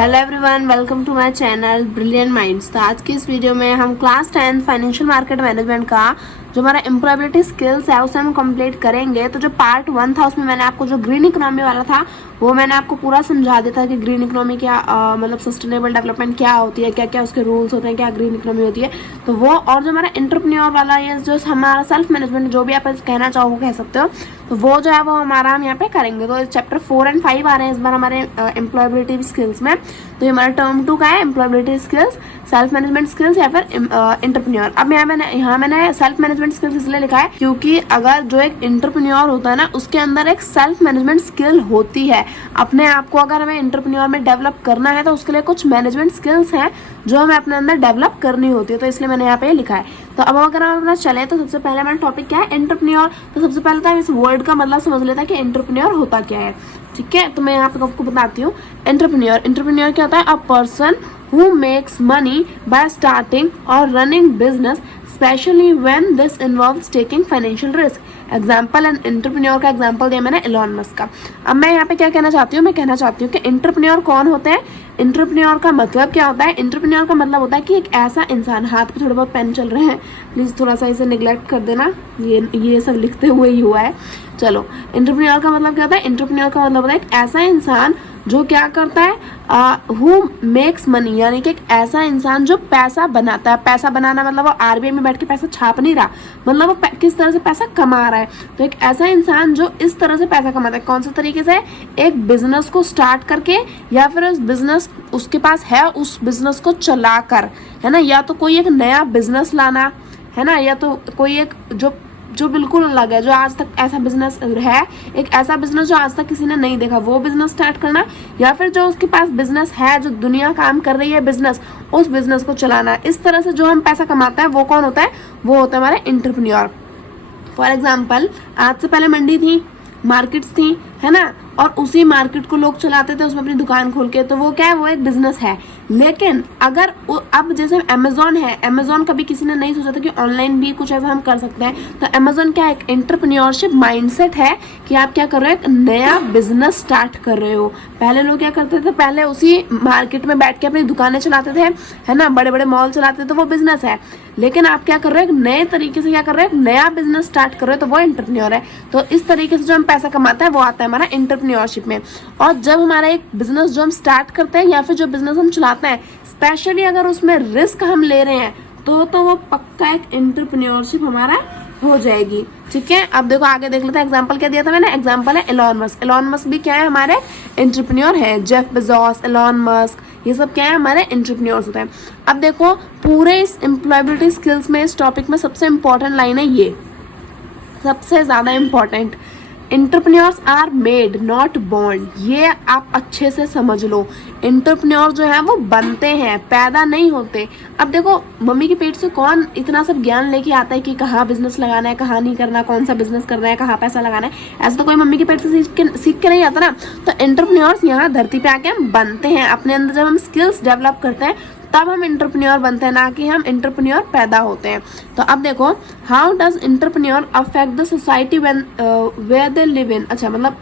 Hello everyone, welcome to my channel brilliant minds. तो आज की इस वीडियो में हम क्लास 10 फाइनेंशियल मार्केट मैनेजमेंट का जो हमारा एम्प्लॉयबिलिटी स्किल्स है उसे हम कंप्लीट करेंगे। तो जो पार्ट 1 था उसमें मैंने आपको जो ग्रीन इकोनॉमी वाला था वो मैंने आपको पूरा समझा दिया था कि ग्रीन इकोनॉमी क्या मतलब सस्टेनेबल डेवलपमेंट क्या होती है, क्या क्या उसके रूल्स होते हैं, क्या ग्रीन इकोनॉमी होती है। तो वो और जो हमारा एंटरप्रेन्योर वाला ये जो हमारा सेल्फ मैनेजमेंट जो भी आप कहना चाहो वो कह सकते हो, तो वो जो है वो हमारा हम यहाँ पे करेंगे। तो चैप्टर 4 और 5 आ रहे हैं इस बार हमारे एम्प्लॉयबिलिटी स्किल्स में। तो ये हमारा टर्म 2 का है employability skills, self management skills या फिर एंटरप्रेन्योर। अब यहाँ मैंने सेल्फ मैनेजमेंट स्किल्स इसलिए लिखा है क्योंकि अगर जो एक एंटरप्रेन्योर होता है ना उसके अंदर एक सेल्फ मैनेजमेंट स्किल होती है। अपने आप को अगर हमें एंटरप्रेन्योर में डेवलप करना है तो उसके लिए कुछ मैनेजमेंट स्किल्स हैं जो हमें अपने अंदर डेवलप करनी होती है। तो इसलिए मैंने यहाँ पे लिखा है। तो अब अगर हम अपना चले तो सबसे पहले हमारा टॉपिक क्या है, एंटरप्रेन्योर। तो सबसे पहले तो हम इस वर्ड का मतलब समझ लेते हैं कि एंटरप्रेन्योर होता क्या है। ठीक है, तो मैं यहाँ पे आपको बताती हूँ। एंटरप्रेन्योर क्या होता है? A person who makes money by starting or running business, especially when this involves taking financial risk. Example and entrepreneur का एग्जाम्पल दिया मैंने एलॉन मस्क का। अब मैं यहाँ पे क्या कहना चाहती हूँ, मैं कहना चाहती हूँ कि एंटरप्रेन्योर कौन होते हैं। एंटरप्रेन्योर का मतलब क्या होता है? एंटरप्रेन्योर का मतलब होता है कि एक ऐसा इंसान, हाथ पे थोड़े बहुत पेन चल रहे हैं, प्लीज़ थोड़ा सा इसे निगलेक्ट कर देना, ये सब लिखते हुए ही हुआ है। चलो, एंटरप्रेन्योर का मतलब क्या होता है? एंटरप्रेन्योर का मतलब होता है एक ऐसा इंसान जो क्या करता है, हु मेक्स मनी, यानी कि एक ऐसा इंसान जो पैसा बनाता है। पैसा बनाना मतलब वो आरबीआई में बैठ के पैसा छाप नहीं रहा, मतलब वो किस तरह से पैसा कमा रहा है। तो एक ऐसा इंसान जो इस तरह से पैसा कमाता है, कौन से तरीके से? एक बिजनेस को स्टार्ट करके, या फिर उस बिजनेस उसके पास है उस बिजनेस को चलाकर, है ना, या तो कोई एक नया बिजनेस लाना, है ना, या तो कोई एक जो बिल्कुल अलग है, जो आज तक ऐसा बिजनेस है, एक ऐसा बिजनेस जो आज तक किसी ने नहीं देखा, वो बिजनेस स्टार्ट करना, या फिर जो उसके पास बिजनेस है, जो दुनिया काम कर रही है बिजनेस, उस बिजनेस को चलाना। इस तरह से जो हम पैसा कमाता है वो कौन होता है? वो होता है हमारा एंटरप्रेन्योर। फॉर एग्जाम्पल, आज से पहले मंडी थी, मार्केट्स थी, है ना, और उसी मार्केट को लोग चलाते थे उसमें अपनी दुकान खोल के, तो वो क्या है? वो एक बिजनेस है। लेकिन अगर अब जैसे अमेजोन है, अमेजोन कभी किसी ने नहीं सोचा था कि ऑनलाइन भी कुछ ऐसा हम कर सकते हैं। तो अमेजोन क्या है? एक एंटरप्रेन्योरशिप माइंडसेट है कि आप क्या कर रहे हो, एक नया बिजनेस स्टार्ट कर रहे हो। पहले लोग क्या करते थे? पहले उसी मार्केट में बैठ के अपनी दुकानें चलाते थे, है ना, बड़े बड़े मॉल चलाते थे, तो वो बिजनेस है। लेकिन आप क्या कर रहे हो? एक नए तरीके से क्या कर रहे हो? एक नया बिजनेस स्टार्ट कर रहे हो, तो वो एंटरप्रेन्योर है। तो इस तरीके से जो हम पैसा कमाता है वो आता है हमारा एंटरप्रेन्योरशिप में। और जब हमारा एक बिजनेस जो हम स्टार्ट करते हैं या फिर जो बिजनेस हम चलाते हैं, स्पेशली अगर उसमें रिस्क हम ले रहे हैं तो वो पक्का एक एंटरप्रेन्योरशिप हमारा हो जाएगी। ठीक है, अब देखो आगे देख लेते हैं। एग्जांपल क्या दिया था मैंने? एग्जांपल है एलॉन मस्क। एलॉन मस्क भी क्या है? हमारे एंटरप्रेन्योर है। जेफ बेजोस, एलॉन मस्क, ये सब क्या है? हमारे एंटरप्रेन्योर्स होते हैं। अब देखो पूरे इस एम्प्लॉयबिलिटी स्किल्स में, इस टॉपिक में सबसे इंपॉर्टेंट लाइन है ये, सबसे ज्यादा important, entrepreneurs are made not born. ये आप अच्छे से समझ लो। एंटरप्रेन्योर जो है वो बनते हैं, पैदा नहीं होते। अब देखो मम्मी के पेट से कौन इतना सब ज्ञान लेके आता है कि कहाँ बिजनेस लगाना है, कहाँ नहीं करना, कौन सा बिजनेस करना है, कहाँ पैसा लगाना है? ऐसा तो कोई मम्मी के पेट से सीख के नहीं आता ना। तो एंटरप्रेन्योर्स यहाँ धरती पे आके हम बनते हैं। अपने अंदर जब हम स्किल्स डेवलप करते हैं तब हम एंटरप्रेन्योर बनते हैं, ना कि हम एंटरप्रेन्योर पैदा होते हैं। तो अब देखो, how does entrepreneur affect the society when where they live in. अच्छा, मतलब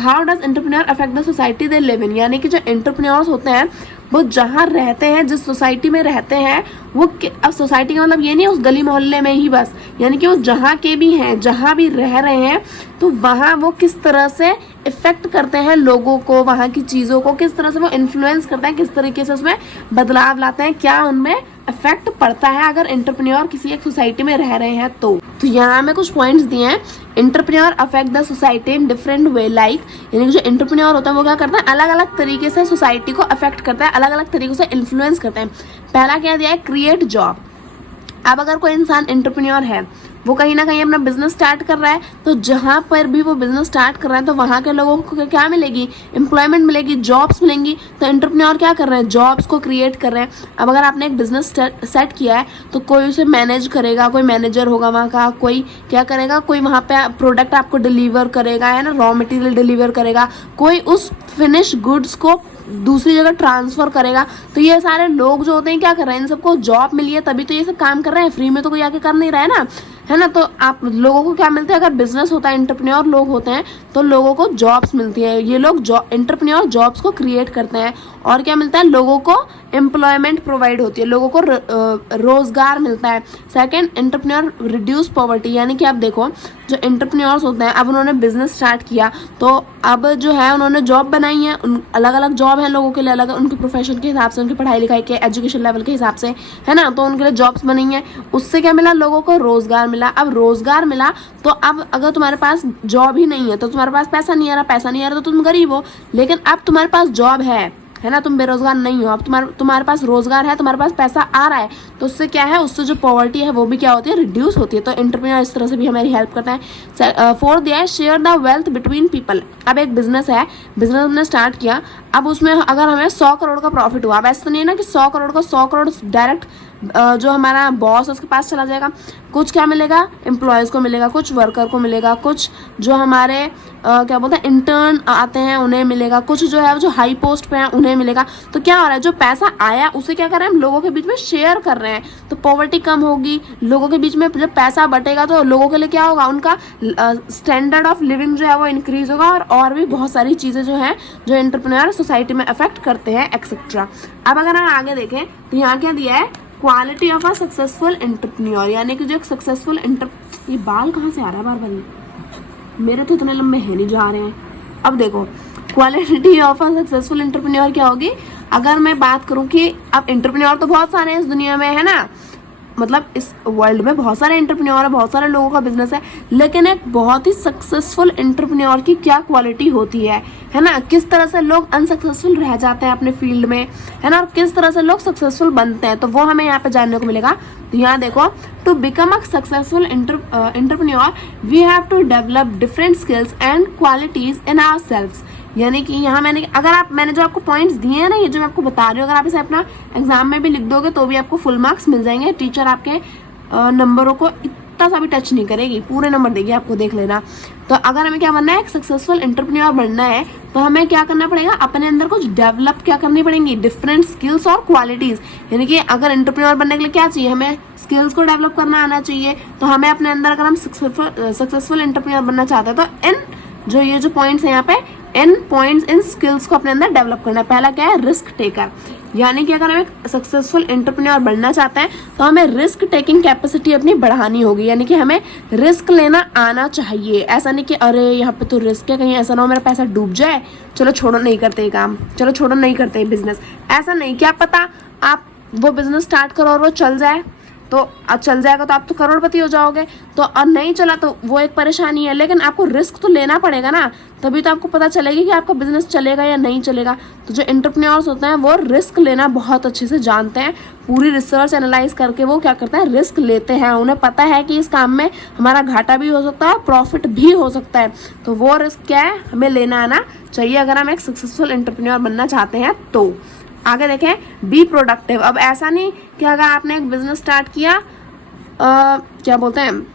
how does entrepreneur affect the society they live in, यानी कि जो एंटरप्रेन्योर्स होते हैं वो जहाँ रहते हैं, जिस सोसाइटी में रहते हैं, वो अब सोसाइटी का मतलब ये नहीं है उस गली मोहल्ले में ही बस, यानी कि वो जहाँ के भी हैं, जहाँ भी रह रहे हैं, तो वहाँ वो किस तरह से इफेक्ट करते हैं लोगों को, वहाँ की चीज़ों को किस तरह से वो इन्फ्लुएंस करते हैं, किस तरीके से उसमें बदलाव लाते हैं, क्या उनमें इफेक्ट पड़ता है अगर एंटरप्रेन्योर किसी एक सोसाइटी में रह रहे हैं। तो यहाँ में कुछ पॉइंट्स दिए हैं। Entrepreneur affect the society in different way, like, यानी कि जो एंटरप्रेन्योर होता है वो क्या करता है? अलग अलग तरीके से सोसाइटी को अफेक्ट करता है, अलग अलग तरीकों से इन्फ्लुएंस करते हैं। पहला क्या दिया है? Create job. अब अगर कोई इंसान एंटरप्रेन्योर है, वो कहीं ना कहीं अपना बिजनेस स्टार्ट कर रहा है, तो जहाँ पर भी वो बिजनेस स्टार्ट कर रहा है तो वहाँ के लोगों को क्या मिलेगी? एम्प्लॉयमेंट मिलेगी, जॉब्स मिलेंगी। तो एंटरप्रेन्योर क्या कर रहे हैं? जॉब्स को क्रिएट कर रहे हैं। अब अगर आपने एक बिजनेस सेट किया है तो कोई उसे मैनेज करेगा, कोई मैनेजर होगा वहाँ का, कोई क्या करेगा, कोई वहाँ पे प्रोडक्ट आपको डिलीवर करेगा, है ना, रॉ मटेरियल डिलीवर करेगा, कोई उस फिनिश गुड्स को दूसरी जगह ट्रांसफर करेगा। तो ये सारे लोग जो होते हैं क्या कर रहे हैं? इन सबको जॉब मिली है तभी तो ये सब काम कर रहे हैं, फ्री में तो कोई आके कर नहीं रहा है ना, है ना। तो आप लोगों को क्या मिलता है, अगर बिजनेस होता है, एंटरप्रेन्योर लोग होते हैं तो लोगों को जॉब्स मिलती है। ये लोग एंटरप्रेन्योर जॉब्स को क्रिएट करते हैं। और क्या मिलता है, लोगों को एम्प्लॉयमेंट प्रोवाइड होती है, लोगों को रोजगार मिलता है। सेकंड, एंटरप्रेन्योर रिड्यूस पॉवर्टी, यानी कि आप देखो जो एंटरप्रेन्योर्स होते हैं, अब उन्होंने बिजनेस स्टार्ट किया तो अब जो है उन्होंने जॉब बनाई है, अलग अलग जॉब है लोगों के लिए, अलग उनके प्रोफेशन के हिसाब से, उनकी पढ़ाई लिखाई के एजुकेशन लेवल के हिसाब से, है ना। तो उनके लिए जॉब्स बनी है, उससे क्या मिला, लोगों को रोजगार मिला। अब रोजगार मिला तो अब अगर तुम्हारे पास जॉब ही नहीं है तो तुम्हारे पास पैसा नहीं आ रहा, पैसा नहीं आ रहा तो तुम गरीब हो। लेकिन अब तुम्हारे पास जॉब है ना, तुम बेरोजगार नहीं हो, अब तुम्हारे पास रोजगार है, तुम्हारे पास पैसा आ रहा है, तो उससे क्या है, उससे जो पॉवर्टी है वो भी क्या होती है, रिड्यूस होती है। तो एंटरप्रेन्योर इस तरह से भी हमारी हेल्प करता है। फोर्थ दिया है share the wealth between people. अब एक बिजनेस है, बिजनेस हमने स्टार्ट किया, अब उसमें अगर हमें 100 करोड़ का प्रॉफिट हुआ, अब ऐसा तो नहीं है ना कि 100 करोड़ का 100 करोड़ डायरेक्ट जो हमारा बॉस है उसके पास चला जाएगा। कुछ क्या मिलेगा, एम्प्लॉयज़ को मिलेगा, कुछ वर्कर को मिलेगा, कुछ जो हमारे क्या बोलते हैं इंटर्न आते हैं उन्हें मिलेगा, कुछ जो है जो हाई पोस्ट पे हैं उन्हें मिलेगा। तो क्या हो रहा है, जो पैसा आया उसे क्या कर रहे हैं हम लोगों के बीच में शेयर कर रहे हैं। तो पॉवर्टी कम होगी, लोगों के बीच में जब पैसा बटेगा तो लोगों के लिए क्या होगा, उनका स्टैंडर्ड ऑफ लिविंग जो है वो इंक्रीज होगा, और भी बहुत सारी चीज़ें जो हैं जो एंटरप्रेन्योर सोसाइटी में अफेक्ट करते हैं एक्सेट्रा। अब अगर हम आगे देखें तो यहाँ क्या दिया है, quality of a successful entrepreneur, यानी कि जो एक सक्सेसफुल ये बाल कहाँ से आ रहा है बार बार, मेरे तो इतने लंबे है नहीं जा रहे हैं। अब देखो quality of a successful entrepreneur क्या होगी, अगर मैं बात करूं कि अब एंटरप्रेन्योर तो बहुत सारे हैं इस दुनिया में, है ना, मतलब इस वर्ल्ड में बहुत सारे एंटरप्रेन्योर है, बहुत सारे लोगों का बिजनेस है, लेकिन एक बहुत ही सक्सेसफुल एंटरप्रेन्योर की क्या क्वालिटी होती है ना, किस तरह से लोग अनसक्सेसफुल रह जाते हैं अपने फील्ड में, है ना, और किस तरह से लोग सक्सेसफुल बनते हैं, तो वो हमें यहाँ पे जानने को मिलेगा। तो यहाँ देखो, to become a successful entrepreneur we have to develop different skills and qualities in ourselves. यानी कि यहाँ मैंने जो आपको पॉइंट्स दिए हैं ना, ये जो मैं आपको बता रही हूँ, अगर आप इसे अपना एग्जाम में भी लिख दोगे तो भी आपको फुल मार्क्स मिल जाएंगे। टीचर आपके नंबरों को इतना सा भी टच नहीं करेगी, पूरे नंबर देगी आपको, देख लेना। तो अगर हमें क्या बनना है, एक सक्सेसफुल एंटरप्रेन्योर बनना है, तो हमें क्या करना पड़ेगा, अपने अंदर कुछ डेवलप क्या करनी पड़ेंगी, डिफरेंट स्किल्स और क्वालिटीज। यानी कि अगर एंटरप्रेन्योर बनने के लिए क्या चाहिए, हमें स्किल्स को डेवलप करना आना चाहिए। तो हमें अपने अंदर, अगर हम सक्सेसफुल एंटरप्रेन्योर बनना चाहते हैं, तो इन जो ये जो पॉइंट्स है यहाँ पे, इन पॉइंट्स, इन स्किल्स को अपने अंदर डेवलप करना है। पहला क्या है, रिस्क टेकर, यानी कि अगर हम एक सक्सेसफुल एंटरप्रेन्योर बनना चाहते हैं तो हमें रिस्क टेकिंग कैपेसिटी अपनी बढ़ानी होगी, यानी कि हमें रिस्क लेना आना चाहिए। ऐसा नहीं कि अरे यहाँ पे तो रिस्क है, कहीं ऐसा ना हो मेरा पैसा डूब जाए, चलो छोड़ो नहीं करते ये काम, चलो छोड़ो नहीं करते बिजनेस। ऐसा नहीं, क्या पता आप वो बिजनेस स्टार्ट करो और वो चल जाए, तो चल जाएगा तो आप तो करोड़पति हो जाओगे, तो और नहीं चला तो वो एक परेशानी है। लेकिन आपको रिस्क तो लेना पड़ेगा ना, तभी तो आपको पता चलेगी कि आपका बिजनेस चलेगा या नहीं चलेगा। तो जो एंटरप्रेन्योर्स होते हैं वो रिस्क लेना बहुत अच्छे से जानते हैं, पूरी रिसर्च एनालाइज करके वो क्या करते हैं, रिस्क लेते हैं। उन्हें पता है कि इस काम में हमारा घाटा भी हो सकता है, प्रॉफिट भी हो सकता है, तो वो रिस्क क्या है, हमें लेना आना चाहिए अगर हम एक सक्सेसफुल एंटरप्रेन्योर बनना चाहते हैं। तो आगे देखें, बी प्रोडक्टिव। अब ऐसा नहीं कि अगर आपने एक बिजनेस स्टार्ट किया, क्या बोलते हैं,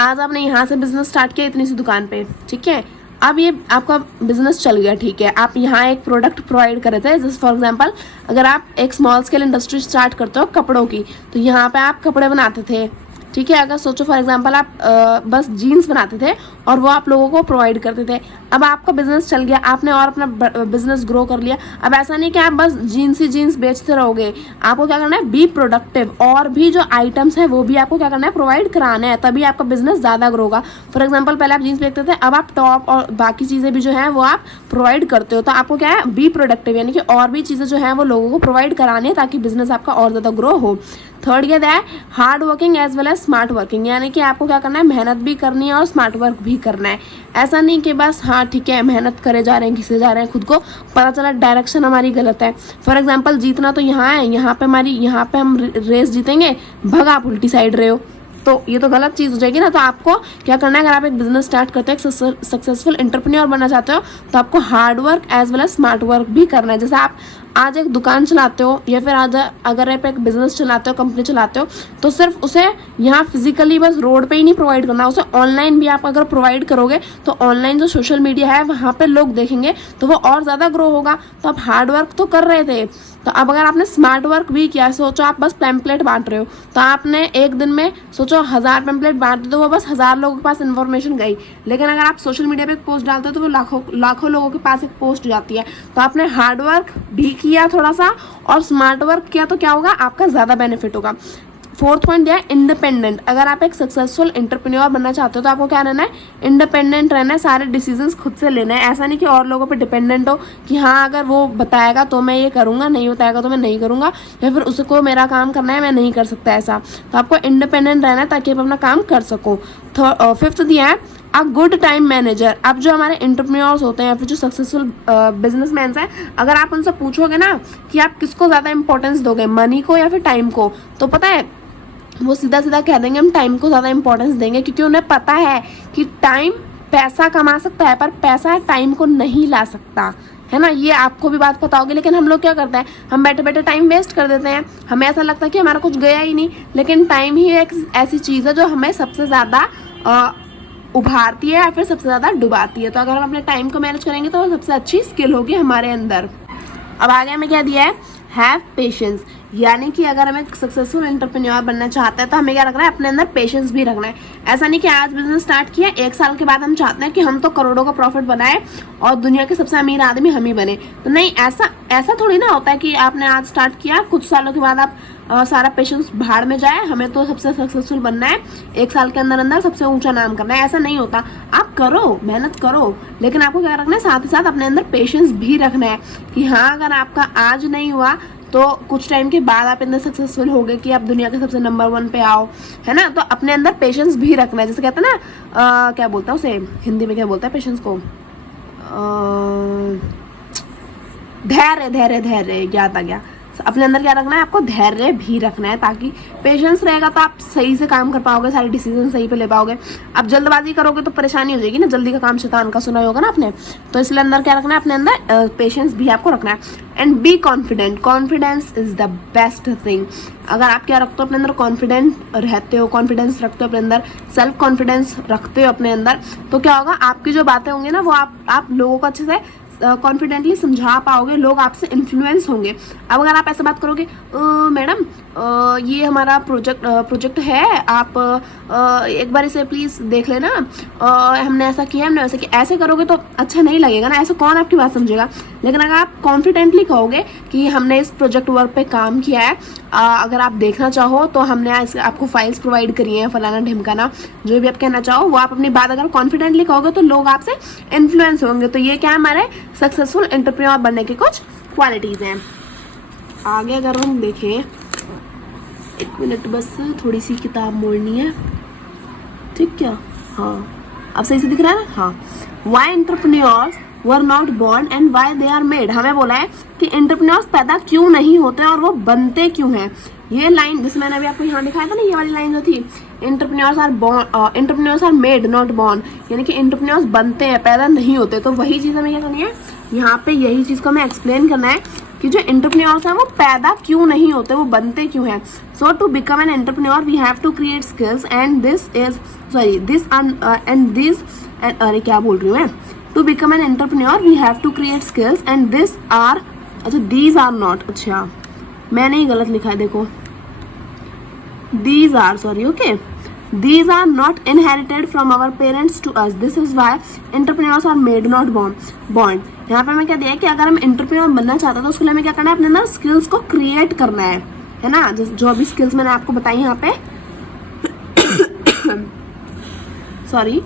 आज आपने यहाँ से बिजनेस स्टार्ट किया इतनी सी दुकान पे, ठीक है, अब ये आपका बिजनेस चल गया, ठीक है, आप यहाँ एक प्रोडक्ट प्रोवाइड कर रहे थे, जैसे फॉर एग्जांपल अगर आप एक स्मॉल स्केल इंडस्ट्री स्टार्ट करते हो कपड़ों की, तो यहाँ पे आप कपड़े बनाते थे, ठीक है। अगर सोचो फॉर एग्जांपल आप बस जीन्स बनाते थे और वो आप लोगों को प्रोवाइड करते थे, अब आपका बिजनेस चल गया, आपने और अपना बिजनेस ग्रो कर लिया। अब ऐसा नहीं कि आप बस जीन्स ही जीन्स बेचते रहोगे, आपको क्या करना है, बी प्रोडक्टिव, और भी जो आइटम्स है वो भी आपको क्या करना है, प्रोवाइड कराना है, तभी आपका बिजनेस ज़्यादा ग्रो होगा। फॉर एग्जाम्पल पहले आप जीन्स बेचते थे, अब आप टॉप और बाकी चीज़ें भी जो है वो आप प्रोवाइड करते हो, तो आपको क्या है, बी प्रोडक्टिव, यानी कि और भी चीज़ें जो है वो लोगों को प्रोवाइड करानी है ताकि बिजनेस आपका और ज़्यादा ग्रो हो। थर्ड ये है hard working as well as smart working, यानी कि आपको क्या करना है, मेहनत भी करनी है और स्मार्ट वर्क भी करना है। ऐसा नहीं कि बस हाँ ठीक है मेहनत करे जा रहे हैं, घिसे जा रहे हैं, खुद को पता चला डायरेक्शन हमारी गलत है। फॉर एग्जांपल जीतना तो यहाँ है, यहाँ पे हम रेस जीतेंगे, भगा आप उल्टी साइड रहे हो, तो ये तो गलत चीज़ हो जाएगी ना। तो आपको क्या करना है, अगर आप एक बिजनेस स्टार्ट करते हो, एक सक्सेसफुल एंटरप्रेन्योर बनना चाहते हो, तो आपको hard work as well as smart work भी करना है। जैसे आज एक दुकान चलाते हो या फिर आज अगर आप एक बिजनेस चलाते हो, कंपनी चलाते हो, तो सिर्फ उसे यहाँ फिजिकली बस रोड पे ही नहीं प्रोवाइड करना, उसे ऑनलाइन भी आप अगर प्रोवाइड करोगे तो ऑनलाइन जो सोशल मीडिया है वहाँ पे लोग देखेंगे तो वो और ज़्यादा ग्रो होगा। तो आप हार्ड वर्क तो कर रहे थे, तो अब अगर आपने स्मार्ट वर्क भी किया, सोचो आप बस पैम्पलेट बांट रहे हो, तो आपने एक दिन में सोचो 1000 पैम्पलेट बांट दो, तो वो बस 1000 लोगों के पास इन्फॉर्मेशन गई। लेकिन अगर आप सोशल मीडिया पे एक पोस्ट डालते हो तो वो लाखों लोगों के पास एक पोस्ट जाती है। तो आपने हार्ड वर्क भी किया थोड़ा सा और स्मार्ट वर्क किया, तो क्या होगा, आपका ज़्यादा बेनिफिट होगा। फोर्थ पॉइंट दिया है इंडिपेंडेंट। अगर आप एक सक्सेसफुल एंटरप्रेन्योर बनना चाहते हो तो आपको क्या रहना है, इंडिपेंडेंट रहना है, सारे डिसीजंस खुद से लेना है। ऐसा नहीं कि और लोगों पे डिपेंडेंट हो कि हाँ अगर वो बताएगा तो मैं ये करूँगा, नहीं बताएगा तो मैं नहीं करूँगा, या फिर उसको मेरा काम करना है मैं नहीं कर सकता ऐसा। तो आपको इंडिपेंडेंट रहना है ताकि आप अपना काम कर सको। फिफ्थ दिया है अ गुड टाइम मैनेजर। अब जो हमारे एंटरप्रेन्योर्स होते हैं या फिर जो सक्सेसफुल बिजनेसमैन हैं, अगर आप उनसे पूछोगे ना कि आप किसको ज़्यादा इंपॉर्टेंस दोगे, मनी को या फिर टाइम को, तो पता है वो सीधा सीधा कह देंगे हम टाइम को ज़्यादा इंपॉर्टेंस देंगे, क्योंकि उन्हें पता है कि टाइम पैसा कमा सकता है पर पैसा टाइम को नहीं ला सकता, है ना। ये आपको भी बात पता होगी। लेकिन हम लोग क्या करते हैं, हम बैठे बैठे टाइम वेस्ट कर देते हैं, हमें ऐसा लगता है कि हमारा कुछ गया ही नहीं। लेकिन टाइम ही एक ऐसी चीज़ है जो हमें सबसे ज़्यादा उभारती है या फिर सबसे ज़्यादा डुबाती है। तो अगर हम अपने टाइम को मैनेज करेंगे तो सबसे अच्छी स्किल होगी हमारे अंदर। अब आगे हमें क्या दिया है, हैव पेशेंस। यानी कि अगर हमें सक्सेसफुल एंटरप्रेन्योर बनना चाहते हैं तो हमें क्या रखना है, अपने अंदर पेशेंस भी रखना है। ऐसा नहीं कि आज बिजनेस स्टार्ट किया, 1 साल के बाद हम चाहते हैं कि हम तो करोड़ों का प्रॉफिट बनाए और दुनिया के सबसे अमीर आदमी हम ही बने। तो नहीं, ऐसा थोड़ी ना होता है कि आपने आज स्टार्ट किया, कुछ सालों के बाद आप सारा पेशेंस भाड़ में जाए, हमें तो सबसे सक्सेसफुल बनना है, 1 साल के अंदर अंदर सबसे ऊंचा नाम करना है। ऐसा नहीं होता। आप करो, मेहनत करो, लेकिन आपको क्या रखना है, साथ ही साथ अपने अंदर पेशेंस भी रखना है कि हाँ अगर आपका आज नहीं हुआ तो कुछ टाइम के बाद आप इतने सक्सेसफुल हो गए कि आप दुनिया के सबसे नंबर 1 पे आओ, है ना। तो अपने अंदर पेशेंस भी रखना है। जैसे कहते हैं ना, क्या बोलता है उसे हिंदी में, क्या बोलता है पेशेंस को, धैर्य, धैर्य, धैर्य, याद आ गया। अपने अंदर क्या रखना है, आपको धैर्य भी रखना है, ताकि पेशेंस रहेगा तो आप सही से काम कर पाओगे, सारे डिसीजन सही पे ले पाओगे। अब जल्दबाजी करोगे तो परेशानी हो जाएगी ना, जल्दी का काम शैतान का, सुना होगा ना आपने। तो इसलिए अंदर क्या रखना है, अपने अंदर पेशेंस भी आपको रखना है। And be confident. Confidence is the best thing. अगर आप क्या रखते हो अपने अंदर, कॉन्फिडेंट रहते हो, कॉन्फिडेंस रखते हो अपने अंदर, सेल्फ कॉन्फिडेंस रखते हो अपने अंदर, तो क्या होगा, आपकी जो बातें होंगी ना वो आप लोगों को अच्छे से कॉन्फिडेंटली समझा पाओगे, लोग आपसे इन्फ्लुएंस होंगे। अब अगर आप ऐसे बात करोगे, मैडम ये हमारा प्रोजेक्ट है, आप एक बार इसे प्लीज़ देख लेना, हमने ऐसा किया, हमने वैसा किया, ऐसे करोगे तो अच्छा नहीं लगेगा ना, ऐसे कौन आपकी बात समझेगा। लेकिन अगर आप कॉन्फिडेंटली कहोगे कि हमने इस प्रोजेक्ट वर्क पे काम किया है, अगर आप देखना चाहो तो हमने आपको फाइल्स प्रोवाइड करी हैं, फलाना ढिमकाना, जो भी आप कहना चाहो, वो आप अपनी बात अगर कॉन्फिडेंटली कहोगे तो लोग आपसे इन्फ्लुएंस होंगे। तो ये क्या है, हमारे सक्सेसफुल एंटरप्रेन्योर बनने की कुछ क्वालिटीज़ हैं। आगे अगर हम देखें, 1 मिनट बस, थोड़ी सी किताब मोड़नी है, ठीक क्या, हाँ अब सही से दिख रहा है ना, हाँ। Why entrepreneurs were not born and why they are made. हमें बोला है कि एंटरप्रेन्योर्स पैदा क्यों नहीं होते और वो बनते क्यों हैं। ये लाइन जिसमें मैंने अभी आपको यहाँ दिखाया था ना, ये वाली लाइन जो थी, entrepreneurs are made not born, यानी कि एंटरप्रेन्योर्स बनते हैं, पैदा नहीं होते। तो वही चीज़ हमें क्या करनी है, यहाँ पे यही चीज़ को हमें एक्सप्लेन करना है कि जो एंटरप्रेन्योर्स हैं वो पैदा क्यों नहीं होते, वो बनते क्यों हैं। So to become an entrepreneur we have to create skills and अरे क्या बोल रही हूँ मैं, to become an entrepreneur we have to create skills and these are not, अच्छा मैंने ही गलत लिखा है, देखो, these are, sorry, okay, these are not inherited from our parents to us, this is why entrepreneurs are made not born। यहाँ पे हमें क्या दिया है कि अगर हम एंटरप्रेन्योर बनना चाहते हैं तो उसके लिए हमें क्या करना है, अपने अंदर स्किल्स को क्रिएट करना है ना। जो अभी स्किल्स मैंने आपको बताई यहाँ पे सॉरी,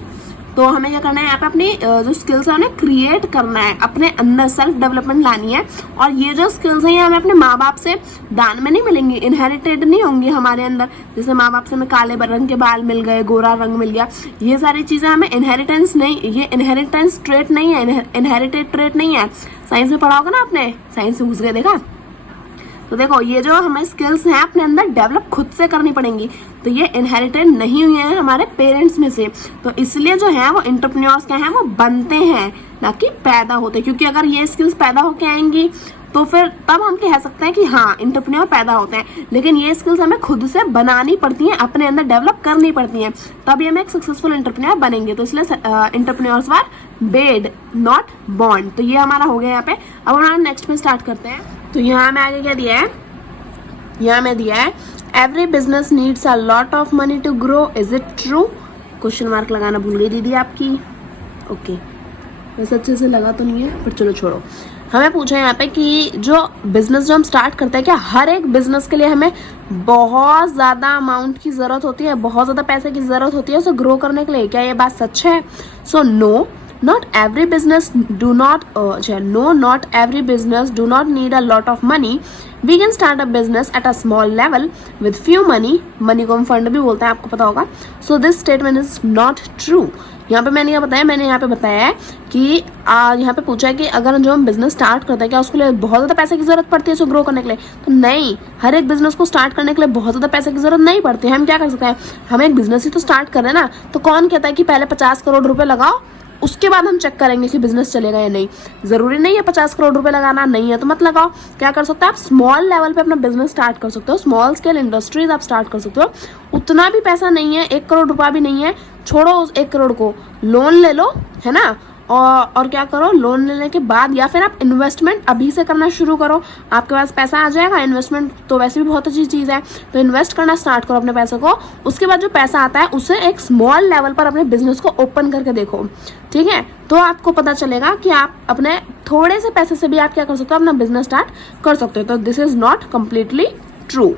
तो हमें क्या करना है, यहाँ पे अपनी जो स्किल्स है उन्हें क्रिएट करना है, अपने अंदर सेल्फ डेवलपमेंट लानी है। और ये जो स्किल्स हैं ये हमें अपने माँ बाप से दान में नहीं मिलेंगी, इनहेरिटेड नहीं होंगी हमारे अंदर। जैसे माँ बाप से हमें काले रंग के बाल मिल गए, गोरा रंग मिल गया, ये सारी चीज़ें हमें इनहेरिटेंस नहीं, ये इनहेरिटेंस ट्रेट नहीं है, इनहेरिटेड ट्रेट नहीं है। साइंस में पढ़ा होगा ना आपने, साइंस में घुस गए, देखा। तो देखो ये जो हमें स्किल्स हैं अपने अंदर डेवलप खुद से करनी पड़ेंगी, तो ये इनहेरिटेड नहीं हुई हैं हमारे पेरेंट्स में से। तो इसलिए जो है वो एंटरप्रेन्योर्स क्या हैं, वो बनते हैं ना कि पैदा होते। क्योंकि अगर ये स्किल्स पैदा होके आएंगी तो फिर तब हम कह सकते हैं कि हाँ एंटरप्रेन्योर पैदा होते हैं। लेकिन ये स्किल्स हमें खुद से बनानी पड़ती हैं, अपने अंदर डेवलप करनी पड़ती हैं, तभी हम एक सक्सेसफुल एंटरप्रेन्योर बनेंगे। तो इसलिए entrepreneurs were made not born. तो ये हमारा हो गया यहाँ पे। अब हम नेक्स्ट में स्टार्ट करते हैं। तो यहाँ में आगे क्या दिया है, यहाँ में दिया है every business needs a lot of money to grow, is it true? Question mark लगाना भूल गई दीदी आपकी। ओके वैसे अच्छे से लगा तो नहीं है, पर चलो छोड़ो। हमें पूछा यहाँ पे कि जो बिजनेस जो हम स्टार्ट करते हैं, क्या हर एक बिजनेस के लिए हमें बहुत ज़्यादा अमाउंट की ज़रूरत होती है, बहुत ज़्यादा पैसे की ज़रूरत होती है उसे ग्रो करने के लिए? क्या ये बात सच है? So no, not every business not every business do not need a lot of money. We can start a business at a small level with few money को हम फंड भी बोलते हैं, आपको पता होगा। So this statement is not true. यहाँ पे मैंने यहाँ पे बताया है कि यहाँ पे पूछा है कि अगर जो हम बिजनेस स्टार्ट करते हैं क्या उसके लिए बहुत ज़्यादा पैसे की जरूरत पड़ती है उसको ग्रो करने के लिए? तो नहीं, हर एक बिजनेस को स्टार्ट करने के लिए बहुत ज़्यादा पैसे की जरूरत नहीं पड़ती है। हम क्या कर सकते हैं, हम एक बिजनेस ही तो स्टार्ट कर रहे हैं ना, तो कौन कहता है कि पहले 50 करोड़ रुपए लगाओ उसके बाद हम चेक करेंगे कि बिजनेस चलेगा या नहीं? जरूरी नहीं है 50 करोड़ रुपए लगाना, नहीं है तो मत लगाओ। क्या कर सकते हो आप, स्मॉल लेवल पे अपना बिजनेस स्टार्ट कर सकते हो, स्मॉल स्केल इंडस्ट्रीज आप स्टार्ट कर सकते हो। उतना भी पैसा नहीं है, 1 करोड़ रुपया भी नहीं है, छोड़ो उस 1 करोड़ को, लोन ले लो, है ना, और क्या करो, लोन लेने के बाद या फिर आप इन्वेस्टमेंट अभी से करना शुरू करो। आपके पास पैसा आ जाएगा, इन्वेस्टमेंट तो वैसे भी बहुत अच्छी चीज़ है, तो इन्वेस्ट करना स्टार्ट करो अपने पैसे को। उसके बाद जो पैसा आता है उससे एक स्मॉल लेवल पर अपने बिजनेस को ओपन करके देखो, ठीक है? तो आपको पता चलेगा कि आप अपने थोड़े से पैसे से भी आप क्या कर सकते हो, अपना बिजनेस स्टार्ट कर सकते हो। तो this is not completely true.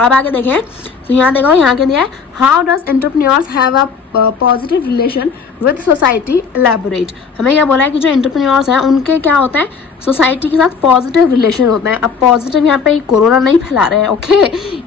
अब आगे देखें, तो यहाँ देखो, यहाँ के दिया है how does entrepreneurs have a positive relation with society, elaborate. हमें क्या बोला है कि जो एंटरप्रेन्योर्स हैं उनके क्या होते हैं, सोसाइटी के साथ पॉजिटिव रिलेशन होते हैं। अब पॉजिटिव यहाँ पे कोरोना नहीं फैला रहे हैं, ओके?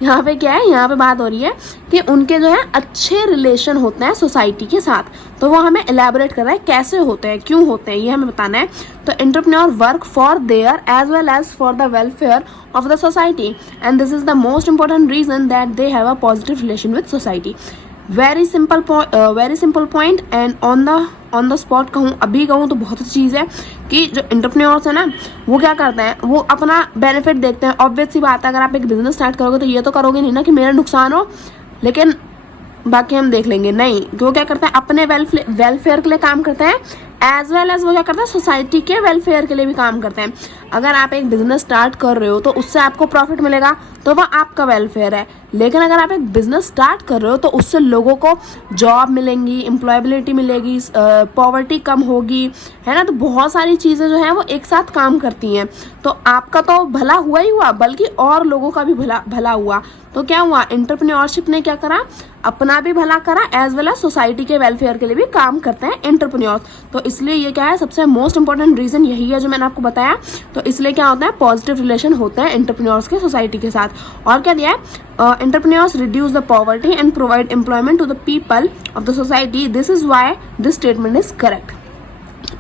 यहाँ पे क्या है, यहाँ पे बात हो रही है कि उनके जो है अच्छे रिलेशन होते हैं सोसाइटी के साथ। तो वो हमें एलैबोरेट कर रहा है कैसे होते हैं, क्यों होते हैं, ये हमें बताना है। तो entrepreneur work for their as well as for the welfare of the society, and this is the most important reason that they have a positive relation with society. Very simple point and on the spot कहूँ, अभी कहूँ तो बहुत अच्छी चीज़ है कि जो entrepreneurs है ना, वो क्या करते हैं, वो अपना बेनिफिट देखते हैं। ऑब्वियस सी बात है, अगर आप एक बिजनेस स्टार्ट करोगे तो ये तो करोगे नहीं ना कि मेरा नुकसान हो, लेकिन बाकी हम देख लेंगे। नहीं, वो क्या करते हैं, अपने वेलफेयर के लिए काम करते हैं, एज वेल एज वो क्या करते हैं, सोसाइटी के वेलफेयर के लिए भी काम करते हैं। अगर आप एक बिजनेस स्टार्ट कर रहे हो तो उससे आपको प्रॉफिट मिलेगा, तो वह आपका वेलफेयर है। लेकिन अगर आप एक बिजनेस स्टार्ट कर रहे हो तो उससे लोगों को जॉब मिलेंगी, एम्प्लॉयबिलिटी मिलेगी, पॉवर्टी कम होगी, है ना। तो बहुत सारी चीज़ें जो हैं वो एक साथ काम करती हैं। तो आपका तो भला हुआ ही हुआ, बल्कि और लोगों का भी भला हुआ। तो क्या हुआ, एंटरप्रेन्योरशिप ने क्या करा, अपना भी भला करा, एज वेल एज सोसाइटी के वेलफेयर के लिए भी काम करते हैं एंटरप्रेन्योर्स। तो इसलिए ये क्या है, सबसे मोस्ट इंपॉर्टेंट रीजन यही है जो मैंने आपको बताया। तो इसलिए क्या होता है, पॉजिटिव रिलेशन होते हैं एंटरप्रेन्योर्स के सोसाइटी के साथ। और क्या दिया है, entrepreneurs reduce the poverty and provide employment to the people of the society. This is why this statement is correct.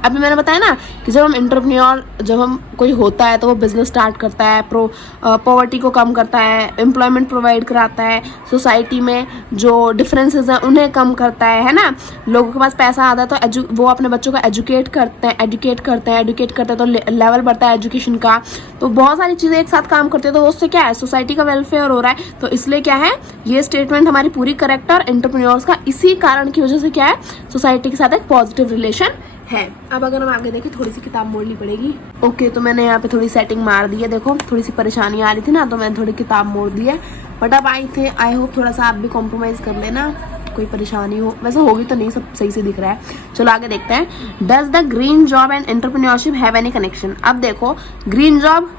अभी मैंने बताया ना कि जब हम कोई होता है तो वो बिजनेस स्टार्ट करता है, पॉवर्टी को कम करता है, एम्प्लॉयमेंट प्रोवाइड कराता है, सोसाइटी में जो डिफरेंसेस हैं उन्हें कम करता है ना। लोगों के पास पैसा आता है तो वो अपने बच्चों को एजुकेट करते हैं तो लेवल बढ़ता है एजुकेशन का। तो बहुत सारी चीज़ें एक साथ काम करते हैं, तो उससे क्या है, सोसाइटी का वेलफेयर हो रहा है। तो इसलिए क्या है, ये स्टेटमेंट हमारी पूरी करेक्ट है। और एंटरप्रेन्योर्स का इसी कारण की वजह से क्या है, सोसाइटी के साथ एक पॉजिटिव रिलेशन है। अब अगर हम आगे देखें, थोड़ी सी किताब मोड़नी पड़ेगी। ओके, तो मैंने यहाँ पे थोड़ी सेटिंग मार दी है, देखो थोड़ी सी परेशानी आ रही थी ना, तो मैंने थोड़ी किताब मोड़ दी है। बट अब आई होप थोड़ा सा आप भी कॉम्प्रोमाइज़ कर लेना, कोई परेशानी हो, वैसे होगी तो नहीं, सब सही से दिख रहा है। चलो आगे देखते हैं। Does the green job and entrepreneurship have any connection? अब देखो, ग्रीन जॉब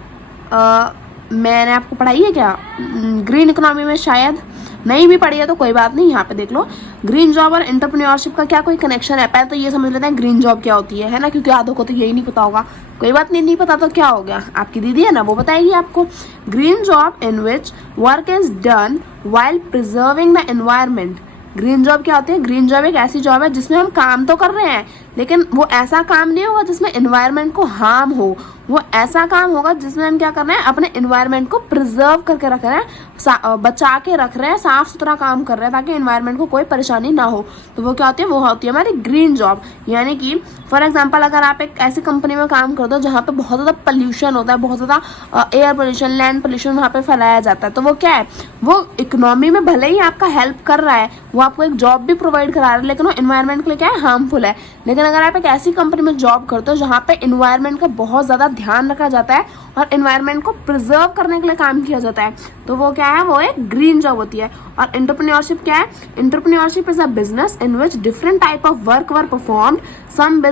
मैंने आपको पढ़ाई है क्या, ग्रीन इकोनॉमी में शायद नहीं भी पढ़ी है, तो कोई बात नहीं, यहाँ पे देख लो। ग्रीन जॉब और एंटरप्रेन्योरशिप का क्या कोई कनेक्शन है? पहले तो ये समझ लेते हैं ग्रीन जॉब क्या होती है ना, क्योंकि आधों को तो यही नहीं पता होगा। कोई बात नहीं पता तो क्या हो गया, आपकी दीदी है ना, वो बताएगी आपको। Green job in which work is done while preserving the environment. Green job क्या होती है, ग्रीन जॉब एक ऐसी जॉब है जिसमें हम काम तो कर रहे हैं, लेकिन वो ऐसा काम नहीं होगा जिसमें एनवायरनमेंट को हार्म हो, वो ऐसा काम होगा जिसमें हम क्या कर रहे हैं, अपने एनवायरनमेंट को प्रिजर्व करके रख रहे हैं, बचा के रख रहे हैं, साफ सुथरा काम कर रहे हैं ताकि एनवायरनमेंट को कोई परेशानी ना हो। तो वो क्या होती है, वो होती है हमारी ग्रीन जॉब। यानी कि फॉर एग्जांपल अगर आप एक ऐसी कंपनी में काम करते हो जहाँ पे बहुत ज़्यादा पोल्यूशन होता है, बहुत ज़्यादा एयर पोल्यूशन, लैंड पोल्यूशन वहाँ पे फैलाया जाता है, तो वो क्या है, वो इकोनॉमी में भले ही आपका हेल्प कर रहा है, वो आपको एक जॉब भी प्रोवाइड करा रहा है, लेकिन वो एनवायरनमेंट के लिए क्या है, हार्मफुल है। लेकिन अगर आप एक ऐसी कंपनी में जॉब करते हो जहाँ पे एनवायरनमेंट का बहुत ज़्यादा ध्यान रखा जाता है और एनवायरनमेंट को प्रिजर्व करने के लिए काम किया जाता है, तो वो क्या है, वो एक ग्रीन जॉब होती है। और एंटरप्रेन्योरशिप क्या है, entrepreneurship is a business in which different type of work were performed. some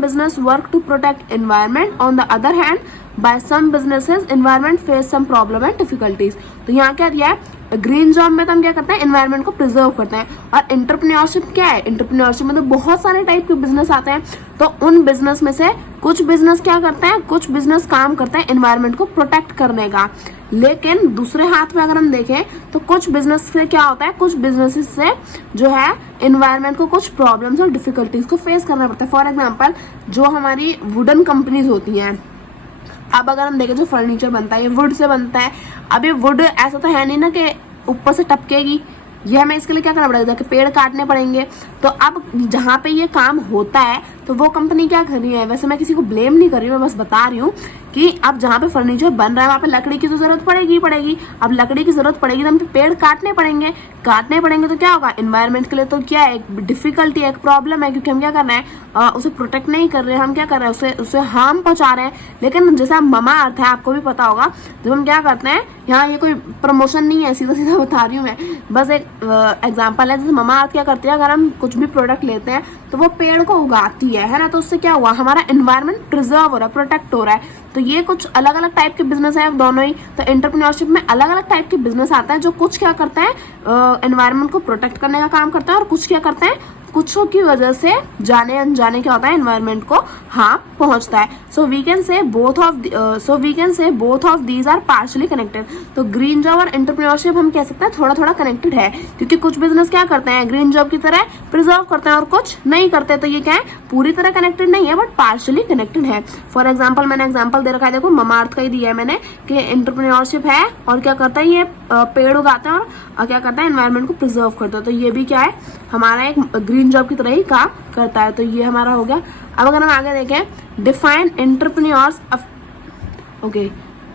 business work to protect environment, on the other hand by some businesses environment face some problem and difficulties। तो यहाँ क्या दिया है, green job में तो हम क्या करते हैं, एनवायरनमेंट को प्रिजर्व करते हैं। और एंटरप्रेन्योरशिप क्या है, एंटरप्रेन्योरशिप में तो बहुत सारे टाइप के बिजनेस आते हैं, तो उन बिजनेस में से कुछ बिजनेस क्या करते हैं, कुछ बिजनेस काम करते हैं एनवायरनमेंट को प्रोटेक्ट करने का। लेकिन दूसरे हाथ में अगर हम देखें तो कुछ बिजनेस से क्या होता है, कुछ बिजनेसेस से जो है एनवायरनमेंट को कुछ प्रॉब्लम्स और डिफिकल्टीज को फेस करना पड़ता है। फॉर एग्जांपल जो हमारी वुडन कंपनीज होती हैं, अब अगर हम देखें जो फर्नीचर बनता है ये वुड से बनता है। अब ये वुड ऐसा तो है नहीं ना कि ऊपर से टपकेगी, ये हमें इसके लिए क्या करना पड़ेगा, कि पेड़ काटने पड़ेंगे। तो अब जहाँ पे ये काम होता है तो वो कंपनी क्या कर रही है, वैसे मैं किसी को ब्लेम नहीं कर रही हूँ, मैं बस बता रही हूँ कि अब जहाँ पे फर्नीचर बन रहा है वहाँ पे लकड़ी की तो जरूरत पड़ेगी। अब लकड़ी की जरूरत पड़ेगी तो हम पेड़ काटने पड़ेंगे तो क्या होगा, एनवायरनमेंट के लिए तो क्या है, एक डिफिकल्टी है, एक प्रॉब्लम है, क्योंकि हम क्या कर रहे हैं, उसे प्रोटेक्ट नहीं कर रहे हैं, हम क्या कर रहे हैं, उसे हार्म पहुंचा रहे हैं। लेकिन जैसा ममा अर्थ है, आपको भी पता होगा, जब हम क्या करते हैं, यहाँ ये कोई प्रमोशन नहीं है, सीधा सीधा बता रही हूँ मैं, बस एक एग्जाम्पल है। जैसे ममा अर्थ क्या करती है, अगर हम कुछ भी प्रोडक्ट लेते हैं तो वो पेड़ को उगाती है ना, तो उससे क्या हुआ, हमारा एनवायरनमेंट प्रिजर्व हो रहा है, प्रोटेक्ट हो रहा है। तो ये कुछ अलग अलग टाइप के बिजनेस है दोनों ही। तो एंटरप्रेन्योरशिप में अलग अलग टाइप के बिजनेस आते हैं, जो कुछ क्या करते हैं, एनवायरनमेंट को प्रोटेक्ट करने का काम करते हैं, और कुछ क्या करते हैं, कुछों की वजह से जाने अनजाने क्या होता है, एनवायरनमेंट को हार्म पहुंचता है। So we can say both of these are partially connected. तो ग्रीन जॉब और एंटरप्रेन्योरशिप हम कह सकते हैं थोड़ा थोड़ा कनेक्टेड है, क्योंकि कुछ बिजनेस क्या करते हैं, ग्रीन जॉब की तरह प्रिजर्व करते हैं और कुछ नहीं करते। तो ये क्या है, पूरी तरह कनेक्टेड नहीं है, बट पार्शियली कनेक्टेड है। फॉर एग्जाम्पल मैंने एग्जाम्पल दे रखा है, देखो ममा अर्थ का ही दिया है मैंने, कि एंटरप्रेन्योरशिप है और क्या करता है, ये पेड़ उगाते हैं और क्या करता है, एनवायरनमेंट को प्रिजर्व करता है। तो ये भी क्या है, हमारा एक ग्रीन जॉब की तरह ही काम करता है। तो ये हमारा हो गया। अब अगर हम आगे देखें, डिफाइन एंटरप्रेन्योर्स, ओके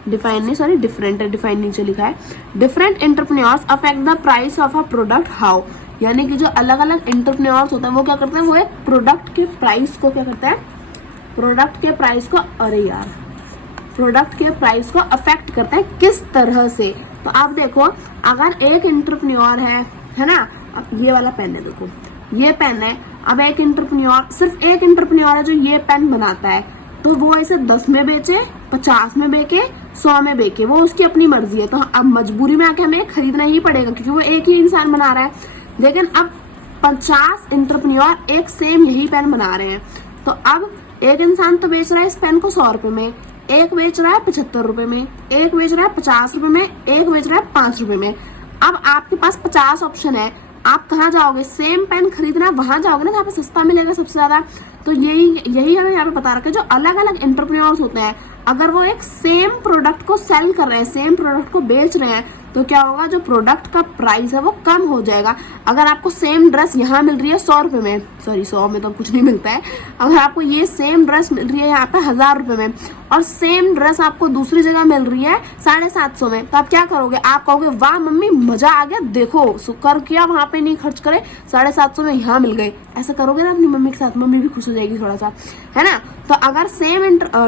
डिफाइन नहीं, सॉरी डिफरेंट है, डिफाइन नीचे लिखा है, different entrepreneurs affect the price of a product how. यानी कि जो अलग अलग एंटरप्रेन्योर्स होता है वो क्या करते हैं, वो एक प्रोडक्ट के प्राइस को क्या करता है, प्रोडक्ट के प्राइस को, अरे यार, प्रोडक्ट के प्राइस को अफेक्ट करता है, किस तरह से। तो आप देखो, अगर एक एंटरप्रेन्योर है ना, अब ये वाला पेन है, देखो ये पेन है, अब एक एंटरप्रेन्योर, सिर्फ एक एंटरप्रेन्योर है जो ये पेन बनाता है, तो वो इसे 10 में बेचे, 50 में बेचे, 100 में बेचे, वो उसकी अपनी मर्जी है। तो अब मजबूरी में आके हमें खरीदना ही पड़ेगा, क्योंकि वो एक ही इंसान बना रहा है। लेकिन अब 50 एंटरप्रेन्योर एक सेम यही पेन बना रहे हैं, तो अब एक इंसान तो बेच रहा है इस पेन को 100 रुपए में, एक बेच रहा है 75 रुपए में, एक बेच रहा है 50 रुपए में, एक बेच रहा है 5 रुपए में। अब आपके पास 50 ऑप्शन है, आप कहाँ जाओगे, सेम पेन खरीदना वहां जाओगे ना जहाँ पे सस्ता मिलेगा सबसे ज्यादा। तो यही हमें यहाँ पे बता रखा है, जो अलग अलग एंटरप्रेन्योर्स होते हैं, अगर वो एक सेम प्रोडक्ट को सेल कर रहे हैं, सेम प्रोडक्ट को बेच रहे हैं, तो क्या होगा, जो प्रोडक्ट का प्राइस है वो कम हो जाएगा। अगर आपको सेम ड्रेस यहाँ मिल रही है 100 रुपए में, सॉरी 100 में तो कुछ नहीं मिलता है, अगर आपको ये सेम ड्रेस मिल रही है यहाँ पे 1000 रुपए में, और सेम ड्रेस आपको दूसरी जगह मिल रही है 750 में, तो आप क्या करोगे, आप कहोगे वाह मम्मी मजा आ गया, देखो शुक्र किया वहां पे नहीं खर्च करे, 750 में यहाँ मिल गए। ऐसा करोगे ना अपनी मम्मी के साथ, मम्मी भी खुश हो जाएगी थोड़ा सा, है ना। तो अगर सेम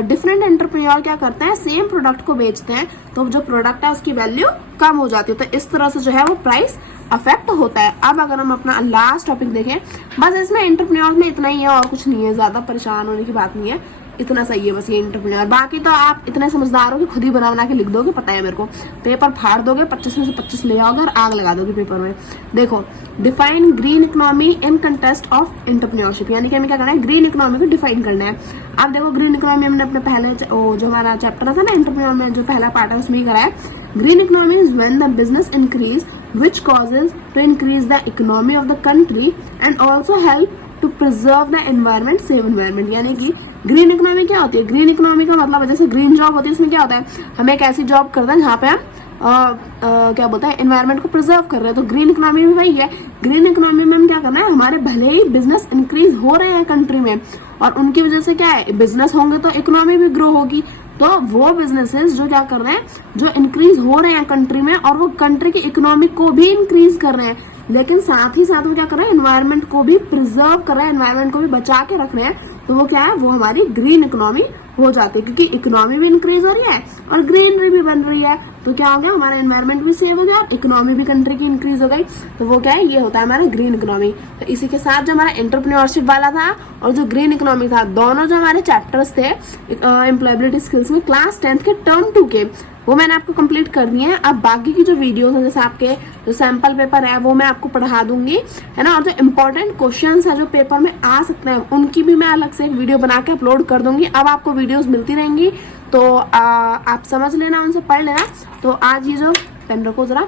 डिफरेंट एंटरप्रेन्योर क्या करते हैं, सेम प्रोडक्ट को बेचते हैं, तो जो प्रोडक्ट है उसकी वैल्यू कम हो जाती है। तो इस तरह से जो है वो प्राइस अफेक्ट होता है। अब अगर हम अपना लास्ट टॉपिक देखें, बस इसमें एंटरप्रेन्योर में इतना ही है और कुछ नहीं है, ज्यादा परेशान होने की बात नहीं है, इतना सही है बस ये एंटरप्रेन्योर। बाकी तो आप इतने समझदार हो कि खुद ही बना के लिख दोगे, पता है मेरे को, पेपर फाड़ दोगे, 25 में से 25 ले आओगे और आग लगा दोगे पेपर में। देखो, define green economy in contest of entrepreneurship, यानी कि हमें क्या करना है, ग्रीन इकोनॉमी को डिफाइन करना है। अब देखो, ग्रीन इकोनॉमी हमने अपने पहले जो हमारा चैप्टर था ना एंटरप्रेन्योर में, जो पहला पार्ट है उसमें ही करा है। Green economy is when the business increase which causes to increase the economy of the country and also help to preserve the environment, save environment. यानी कि ग्रीन इकोनॉमी क्या होती है? ग्रीन इकोनॉमी का मतलब जैसे ग्रीन जॉब होती है, उसमें क्या होता है, हमें एक ऐसी जॉब करना है जहाँ पे हम क्या बोलते हैं, एनवायरमेंट को प्रिजर्व कर रहे हैं। तो ग्रीन इकोनॉमी भी वही है। ग्रीन इकोनॉमी में हम क्या करना है, हमारे भले ही बिजनेस इंक्रीज हो रहे हैं कंट्री में, और उनकी वजह से क्या है, बिजनेस होंगे तो इकोनॉमी भी ग्रो होगी। तो वो बिजनेसेस जो क्या कर रहे हैं, जो इंक्रीज हो रहे हैं कंट्री में, और वो कंट्री की इकोनॉमी को भी इंक्रीज कर रहे हैं, लेकिन साथ ही साथ वो क्या कर रहे हैं, एनवायरमेंट को भी प्रिजर्व कर रहे हैं, एनवायरमेंट को भी बचा के रख रहे हैं। तो वो क्या है, वो हमारी ग्रीन इकोनॉमी हो जाती है, क्योंकि इकोनॉमी भी इंक्रीज हो रही है और ग्रीनरी भी बन रही है। तो क्या हो गया, हमारा एनवायरमेंट भी सेव हो गया और इकोनॉमी भी कंट्री की इंक्रीज हो गई। तो वो क्या है, ये होता है हमारा ग्रीन इकोनॉमी। तो इसी के साथ जो हमारा एंटरप्रेन्योरशिप वाला था और जो ग्रीन इकोनॉमी था, दोनों जो हमारे चैप्टर्स थे एम्प्लॉयबिलिटी स्किल्स में क्लास 10th के टर्म 2 के, वो मैंने आपको कंप्लीट कर दिए हैं। अब बाकी की जो वीडियोस है, जैसे आपके जो सैंपल पेपर है, वो मैं आपको पढ़ा दूंगी, है ना। और जो इम्पोर्टेंट क्वेश्चंस है जो पेपर में आ सकते हैं, उनकी भी मैं अलग से एक वीडियो बना के अपलोड कर दूंगी। अब आपको वीडियोस मिलती रहेंगी, तो आप समझ लेना, उनसे पढ़ लेना। तो आज ये जो पेन रखो जरा,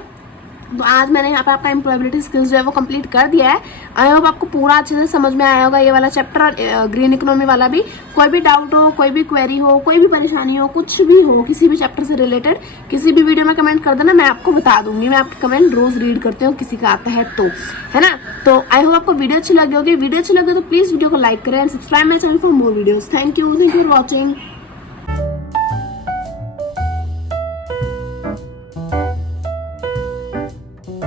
तो आज मैंने यहाँ पे आपका एम्प्लॉयबिलिटी स्किल्स जो है वो कंप्लीट कर दिया है। आई होप आपको पूरा अच्छे से समझ में आया होगा ये वाला चैप्टर और ग्रीन इकोनॉमी वाला भी। कोई भी डाउट हो, कोई भी क्वेरी हो, कोई भी परेशानी हो, कुछ भी हो, किसी भी चैप्टर से रिलेटेड, किसी भी वीडियो में कमेंट कर देना, मैं आपको बता दूंगी। मैं आपके कमेंट रोज रीड करती हूँ, किसी का आता है तो, है ना। तो आई होप आपको वीडियो अच्छी लगी होगी। वीडियो अच्छी लगे तो प्लीज वीडियो को लाइक करें and subscribe my channel for more videos. Thank you for watching.